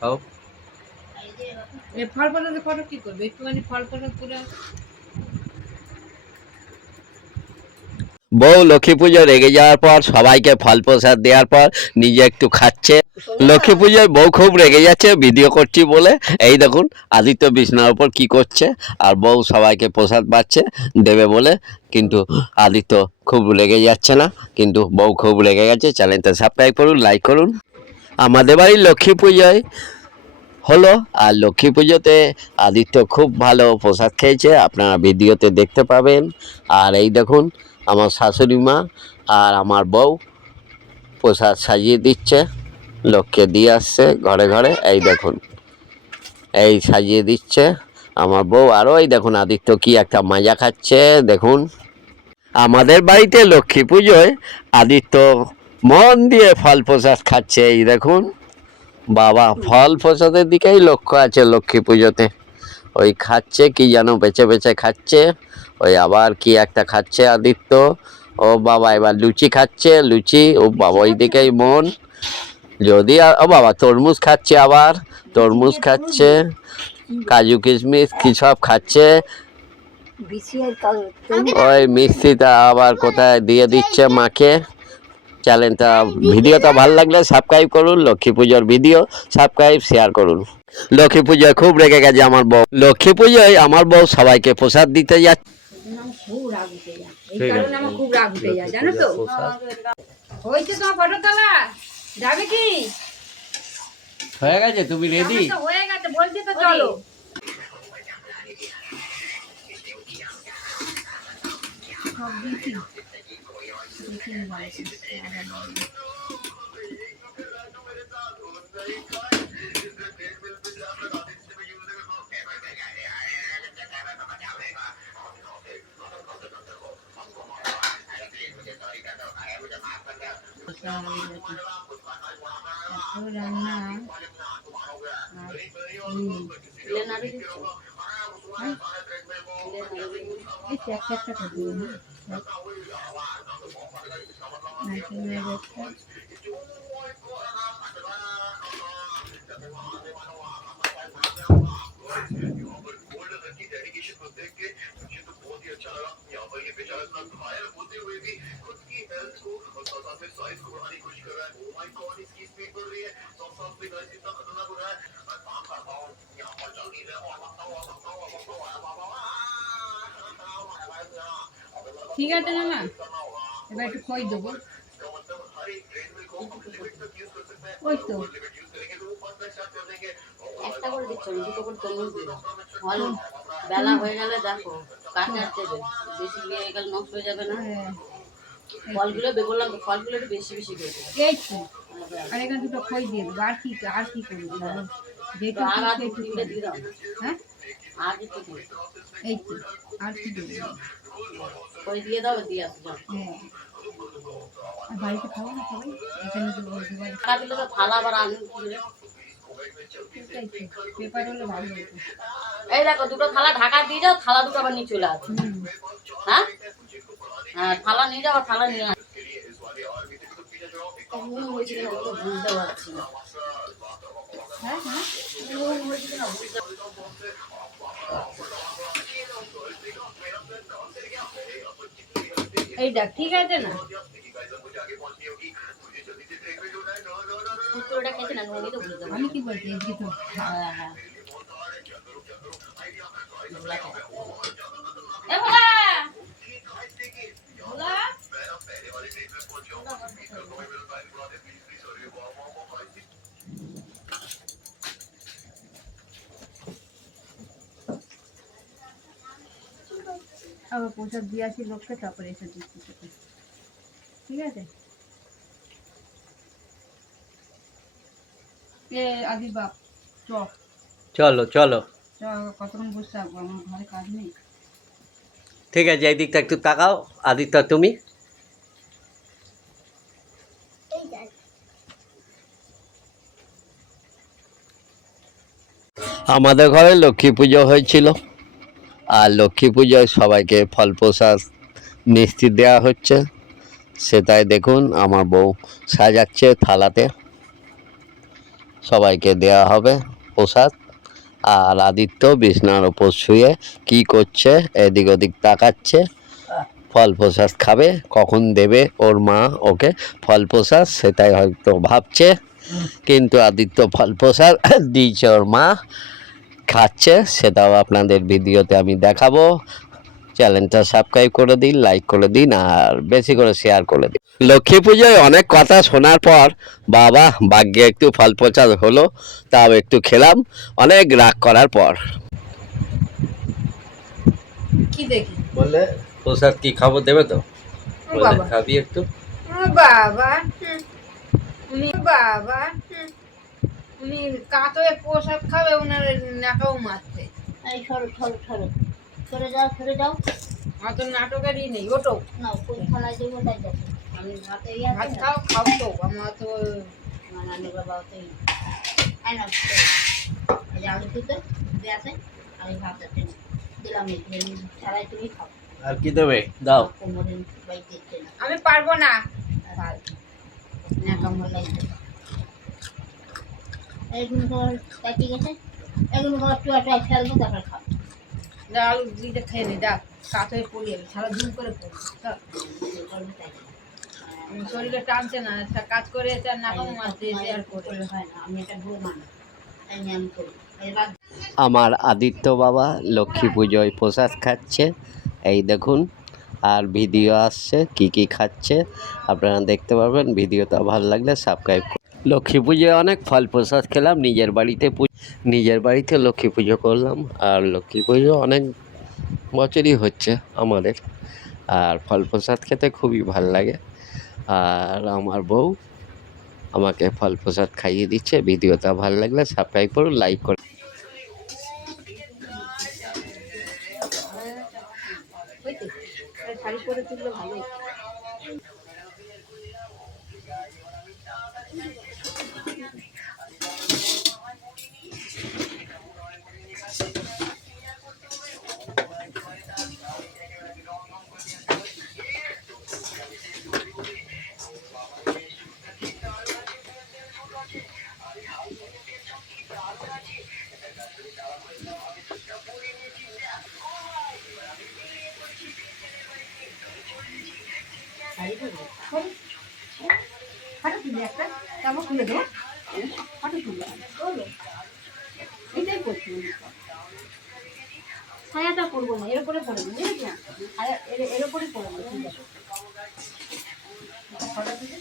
খাও। ফল ফলাতে ফটো কি করবে? একটুখানি ফল ফলা করে বউ লক্ষ্মী পুজো রেগে যাওয়ার পর সবাইকে ফল প্রসাদ দেওয়ার পর নিজে একটু খাচ্ছে। লক্ষ্মী পুজোয় বউ খুব রেগে যাচ্ছে ভিডিও করছি বলে। এই দেখুন আদিত্য বিছনার উপর কি করছে, আর বউ সবাইকে প্রসাদ পাচ্ছে দেবে বলে, কিন্তু আদিত্য খুব রেগে যাচ্ছে না, কিন্তু বউ খুব রেগে গেছে। চ্যানেলটা সাবস্ক্রাইব করুন, লাইক করুন। আমাদের বাড়ির লক্ষ্মী পুজোয় হলো, আর লক্ষ্মী পুজোতে আদিত্য খুব ভালো প্রসাদ খেয়েছে, আপনারা ভিডিওতে দেখতে পাবেন। আর এই দেখুন আমার শাশুড়ি মা আর আমার বউ প্রসাদ সাজিয়ে দিচ্ছে, লোককে দিয়ে আসছে ঘরে ঘরে। এই দেখুন এই সাজিয়ে দিচ্ছে আমার বউ। আরও এই দেখুন আদিত্য কি একটা মাজা খাচ্ছে দেখুন। আমাদের বাড়িতে লক্ষ্মী পুজোয় আদিত্য মন দিয়ে ফল প্রসাদ খাচ্ছে। এই দেখুন বাবা, ফল প্রসাদের দিকেই লক্ষ্য আছে লক্ষ্মী পুজোতে। ওই খাচ্ছে কি যেন বেছে বেছে খাচ্ছে, ওই আবার কি একটা খাচ্ছে আদিত্য। ও বাবা এবার লুচি খাচ্ছে, লুচি। ও বাবা ওই দিকেই মন। যদি ও বাবা তরমুজ খাচ্ছে, আবার তরমুজ খাচ্ছে, কাজু কিশমিশ কি সব খাচ্ছে। ওই মিষ্টিটা আবার কোথায় দিয়ে দিচ্ছে মাকে। চ্যানেলটা ভিডিওটা ভালো লাগলে সাবস্ক্রাইব করুন। লক্ষ্মী পুজোর ভিডিও সাবস্ক্রাইব শেয়ার করুন। লক্ষ্মী পুজোয় খুব রেগে গেছে আমার বউ। লক্ষ্মী পুজোয় আমার বউ সবাইকে প্রসাদ দিতে যাচ্ছে। খুব রাগ উঠে যায়, এই কারণে আমার খুব রাগ উঠে যায়, জানো তো। হয়েছে তোমার ফটো তোলা, যাবে কি? হয়ে গেছে, তুমি রেডি? আমার তো হয়ে গেছে, বলছি তো চলো। সব দিয়েছি, রান্না একটা একটা করে দেবো না। ঠিক আছে না না, এবার একটু খই দেবো। ওই তো একটা করে দিচ্ছ, দুটো করে তরমুজ দিও। ফল বেলা হয়ে গেলে দেখো কাটতে দেবে, বেশি হয়ে গেলে নষ্ট হয়ে যাবে না। ফলগুলো বললাম তো, ফলগুলো একটু বেশি বেশি করে দেবে। এই তো, আর এখানে দুটো খই দিয়ে দেবো। আর কি করবো, যেটুকু আর দু তিনটে দিয়ে দাও। হ্যাঁ আর একটু দিও, এই তো, আর কি দেবো? খই দিয়ে দাও, দিয়ে আসো যাও। হ্যাঁ, আর বাড়িতে খাবো না সবাই, এখানে দেবো। টাকা দিলে তো থালা আবার আনু করে। পেপার হলে ভালো হতো। এই দেখো দুটো থালা ঢাকা দিয়ে যাও, থালা দুটো আবার নিয়ে চলে আসো। হ্যাঁ হ্যাঁ, থালা নিয়ে যাও, থালা নিয়ে আসো। বুঝতে পারছি না। হ্যাঁ হ্যাঁ, এই দেখ ঠিক আছে না। আমি কি বলছি, হ্যাঁ হ্যাঁ, আবার প্রসাদ দিয়ে আসি লোককে, তারপরে এসে দিচ্ছি তোকে। ঠিক আছে, এ আদি বাপ চ, চলো চলো, কতক্ষণ বসে থাকবো, আমার ঘরে কাজ নেই। ঠিক আছে এই দিকটা একটু তাকাও। আদিত্য তুমি? আমাদের ঘরে লক্ষ্মী পুজো হয়েছিল, আর লক্ষ্মী পুজোয় সবাইকে ফল প্রসাদ মিষ্টি দেওয়া হচ্ছে। সেটাই দেখুন আমার বউ সাজাচ্ছে থালাতে, সবাইকে দেয়া হবে প্রসাদ। আর আদিত্য বিছনার ওপর শুয়ে কি করছে, এদিক ওদিক তাকাচ্ছে, ফল প্রসাদ খাবে। কখন দেবে ওর মা ওকে ফল প্রসাদ সেটাই হয়তো ভাবছে, কিন্তু আদিত্য ফল প্রসাদ দিয়েছে ওর মা, খাচ্ছে, সেটাও আপনাদের ভিডিওতে আমি দেখাবো। চ্যানেলটা সাবস্ক্রাইব করে দিন, লাইক করে দিন, আর বেশি করে শেয়ার করে দিন। লক্ষ্মী পুজোয় অনেক কথা শোনার পর বাবা ভাগ্যে একটু ফল প্রসাদ হলো, তাও একটু খেলাম অনেক রাগ করার পর। কি দেখি বললে প্রসাদ কি খাবো, দেবে তো? ও বাবা, খাবি একটু? ও বাবা, বাবা, উনি কাতয়ে প্রসাদ খাবে, ওনার নাকাও মারছে। এই সরো সরো সরো, সরে যাও সরে যাও। অত নাটকেরই নেই, ওটো না কোন থালায় দেবো তাই দেখো। আমি হাতে ইয়ে ভাত আছে না, খাও, খাও তো, আমার তো নানি বাবা ওতেই আই না এই যে আলু দিতে আছে, আমি ভাত আছে দিলাম, এই ছাড়াই তুমি খাও। আর কি দেবে দাও। কোমরের বাই দিচ্ছে না, আমি পারবো না। নাকা মোলাই এইগুলো ধর কাটি গেছে, এগুলো ধর চুয়াটা ফেলবো তারপর খাও। যা আলু দিতে খেয়ে নি, যা কাতয়ে পড়ি, আমি সারা দিন করে পড়ি। শরীরে টানছে না, কাজ করে এসে আর নাকাও মারছে, এসে আর করে। হয় না, আমি এটা ভুল মানি, তাই নিয়ে আমি করি। এবার আমার আদিত্য বাবা লক্ষ্মী পুজোয় প্রসাদ খাচ্ছে, এই দেখুন। আর ভিডিও আসছে কি কি খাচ্ছে আপনারা দেখতে পারবেন। ভিডিওটা ভালো লাগলে সাবস্ক্রাইব। লক্ষ্মী পুজোয় অনেক ফল প্রসাদ খেলাম, নিজের বাড়িতে লক্ষ্মী পুজো করলাম। আর লক্ষ্মী পুজো অনেক বছরই হচ্ছে আমাদের, আর ফল প্রসাদ খেতে খুবই ভালো লাগে। আর আমার বউ আমাকে ফল প্রসাদ খাইয়ে দিচ্ছে। ভিডিওটা ভালো লাগলে সাবস্ক্রাইব করুন, লাইক করুন। শাড়ি পরে তুললে ভালোই। হাঁটা তুলি একটা, তারপর খুলে দেবো। হাঁটা তুলি এটাই করছি। ছায়াটা করবো না, এর উপরে পড়ে নেবো, বুঝেছি? ছায়া এর উপরে পড়ে নেবো, ঠিক আছে? হাঁটা তুলি।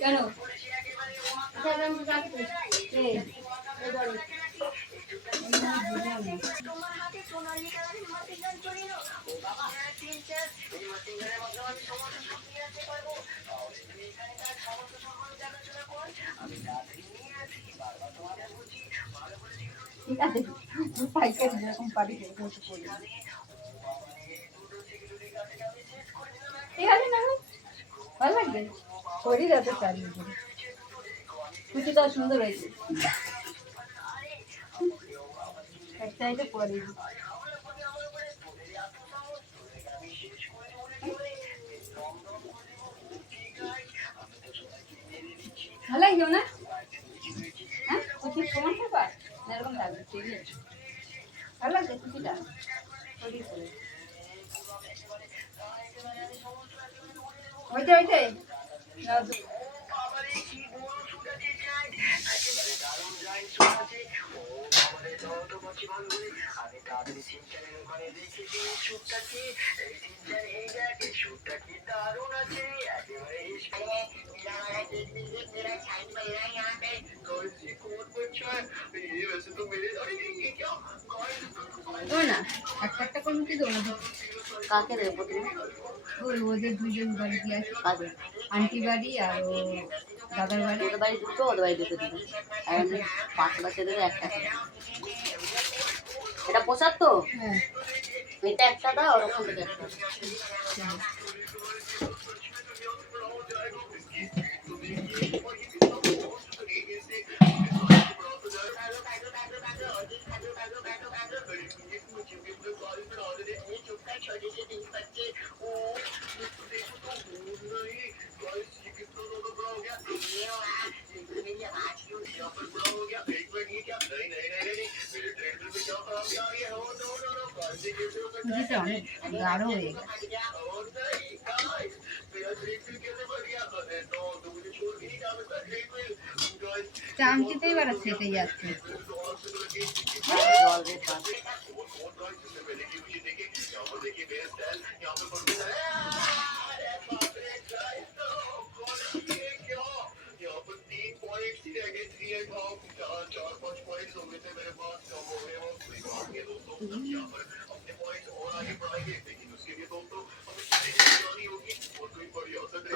কেন? ঠিক আছে, পাইকারি যেরকম পারি সেরকম একটু করে দিই। ঠিক আছে না, ভালো লাগবে শরীর এত চালিয়ে দিন। কুচিটাও সুন্দর হয়েছে, একটা এটা করে দিই। ভালো লাগছে না? হ্যাঁ, কুচি সমান থাকবা না, এরকম লাগবে, ঠিক আছে? ভালো লাগছে কুচিটা, শরীর করে ওইটাই নাও তো। ও না, একটা একটা করে মিটি দেবো না। কাকে দেবো প্রথমে? ওই ওদের দুজন বাড়ি দিয়ে আসি, কাকে? আন্টি বাড়ি আর ও দাদার বাড়ি। ওদের বাড়ি দুটো, ওদের বাড়ি দুটো দিবে। আর আমি পাতলা ছেলেদের একটা করে। এটা পোশাক তো? হ্যাঁ এটা একটা দাও, আর ওখান থেকে একটা দাও। সুজিটা অনেক গাঢ় হয়ে গেছে। চামচিতেই বারা সেটাই যাচ্ছে। জল দিয়ে পাত।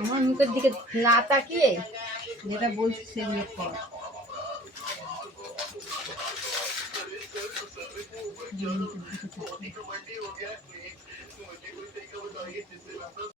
আমার মুখের দিকে না তাকিয়ে যেটা বলছি সেগুলো কর।